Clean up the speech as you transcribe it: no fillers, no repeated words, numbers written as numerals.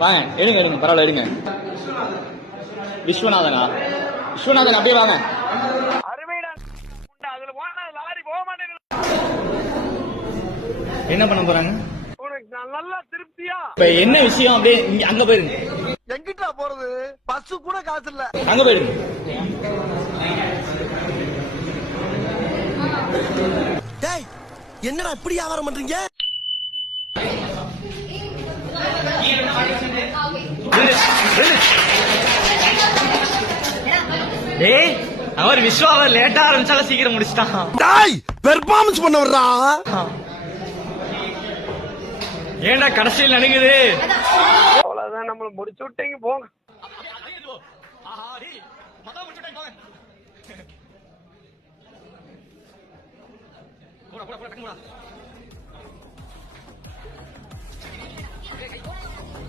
வாங்க எடுங்க எடுங்க பரவாயில்ல எடுங்க. விஸ்வநாதனா? விஸ்வநாதன் அப்படியே வாங்க. என்ன பண்ண போறாங்க? நல்லா திருப்தியா இப்ப என்ன விஷயம்? அப்படியே அங்க போயிருங்க. எங்கிட்டா போறது? பஸ் கூட காசு இல்ல. அங்க போயிருங்க. டேய் என்னடா இப்படி வியாபாரம் பண்றீங்க? ஏய் அவர் விஸ்வா அவர் லேட்டா ஆரம்பிச்சாலும் சீக்கிரம் முடிச்சிட்டான். டேய் பெர்ஃபார்மன்ஸ் பண்ண வர்றா. ஏன்டா கடைசியில் நடுங்குது? அவ்வளவுதான் நம்மள முடிச்சு விட்டீங்க போங்க.